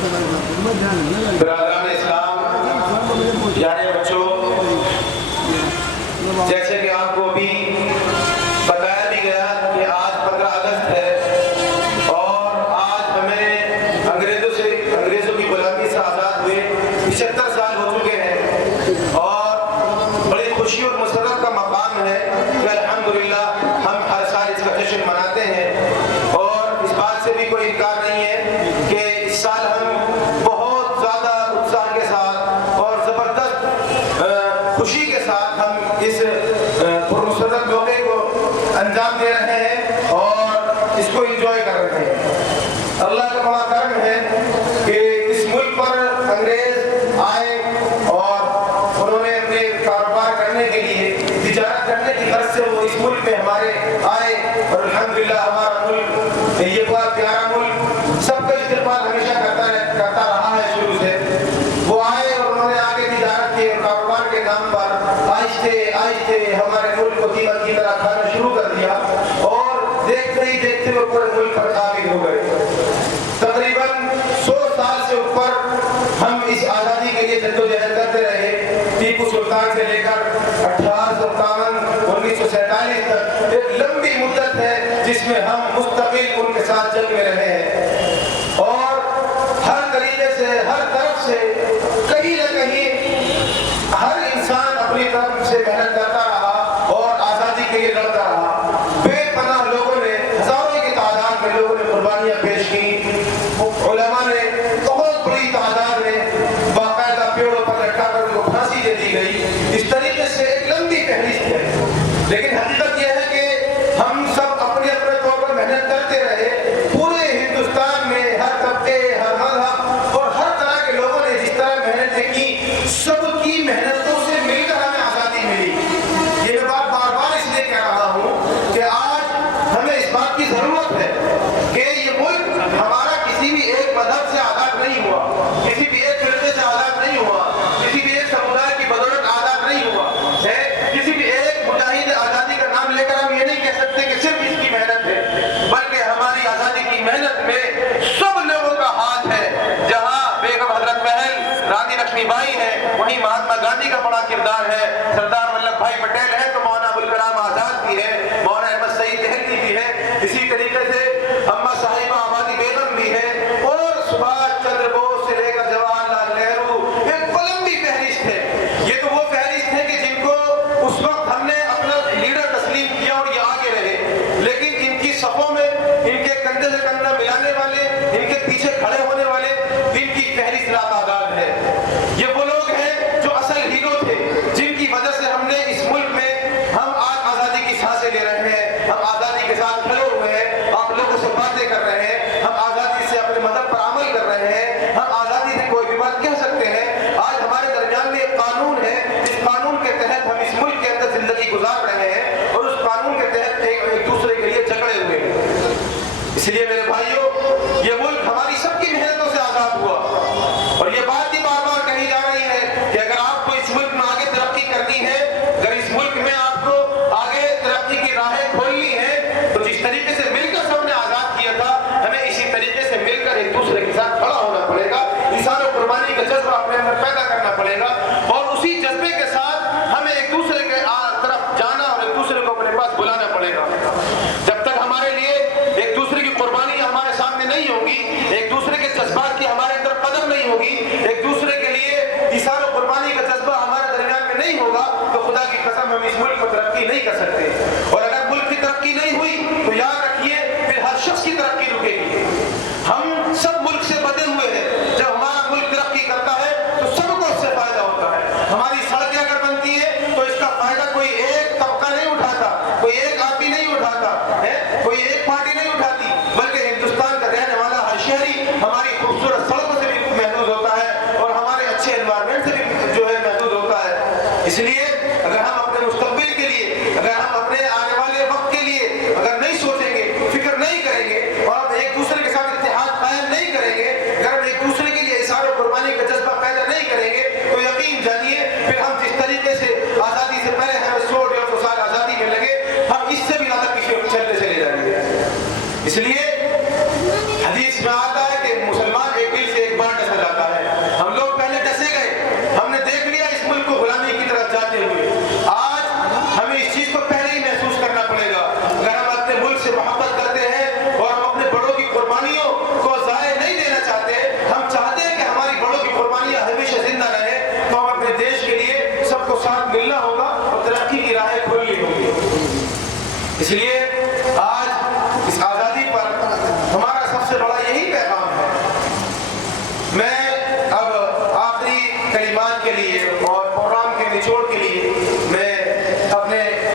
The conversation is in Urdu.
برادران اسلام، یعنی بچوں، جیسے کہ آپ کو بھی بتایا بھی گیا کہ آج 15 اگست ہے اور آج ہمیں انگریزوں کی غلامی سے آزاد ہوئے 75 سال ہو چکے ہیں اور بڑی خوشی اور مسرت کا مقام ہے کہ الحمدللہ ہم ہر سال اس کا جشن مناتے ہیں اور اس بات سے بھی کوئی انکار نہیں ہے کہ اس سال ہم بہت زیادہ اتساہ کے ساتھ اور زبردست خوشی کے ساتھ ہم اس پرمسرت موقع کو انجام دے رہے ہیں اور اس کو انجوائے کر رہے ہیں۔ اللہ کا بڑا کرم ہے کہ اس ملک پر انگریز آئے اور انہوں نے اپنے کاروبار کرنے کے لیے، تجارت کرنے کی غرض سے وہ اس ملک میں ہمارے آئے اور الحمدللہ ہمارا ملک یہ بہت پیارا ملک سب کا استقبال ہمیشہ کرتا رہا ہے شروع سے۔ وہ آئے اور انہوں نے آگے تجارت کے اور کاروبار کے نام پر آہستہ آہستہ ہمارے ملک کو قیمت کی طرح کھانا شروع کر دیا اور دیکھتے ہی دیکھتے وہ پورے ملک پر قابض ہو گئے۔ تقریباً 100 سال سے اوپر ہم اس آزادی کے لیے جدوجہد کرتے رہے۔ ٹیپو سلطان سے لے کر 1857 1947 تک ایک لمبی مدت ہے جس میں ہم مستقل ان کے ساتھ جنگ میں رہے ہیں اور ہر طریقے سے ہر طرف سے کہیں نہ کہیں ہر انسان اپنی طرف سے محنت کرتا رہا اور آزادی کے لیے لڑتا رہا۔ بے پناہ لوگوں نے، ہزاروں کی تعداد میں لوگوں نے قربانیاں پیش کی۔ علماء نے بہت بڑی تعداد میں باقاعدہ پیڑوں پر لٹکا کر ان کو پھانسی دے دی گئی۔ اس طریقے سے ایک لمبی فہرست ہے، لیکن حقیقت یہ ہے کہ ہم سب اپنے اپنے طور پر محنت کرتے رہے۔ پورے ہندوستان میں ہر طبقے، ہر مذہب اور ہر طرح کے لوگوں نے جس طرح محنتیں کی، سب کی محنتوں سے مل کر ہمیں آزادی ملی۔ یہ میں بات بار بار اس لیے کہہ رہا ہوں کہ آج ہمیں اس بات کی ضرورت ہے کہ یہ ملک ہمارا کسی بھی ایک مذہب سے آزاد نہیں ہوا، کسی بھی ایک فرقے سے آزاد نہیں ہوا، کسی بھی ایک سمودائے کی بدولت آزاد نہیں ہوا ہے۔ کسی بھی ایک مجاہد آزادی کا نام لے کر ہم یہ نہیں کہہ سکتے کہ صرف اس کی محنت ہے، بلکہ ہماری آزادی کی محنت میں سب لوگوں کا ہاتھ ہے۔ جہاں بیگم حضرت محل رانی لکشمی بائی ہے، وہیں مہاتما گاندھی کا بڑا کردار ہے، سردار ولبھ بھائی پٹیل ہے تو مولانا ابوالکلام آزاد بھی ہے، مولانا احمد سعید دہلوی بھی ہے، اسی طریقے سے اماں صاحبہ آبادی بیگم بھی ہے اور سبھاش اس لیے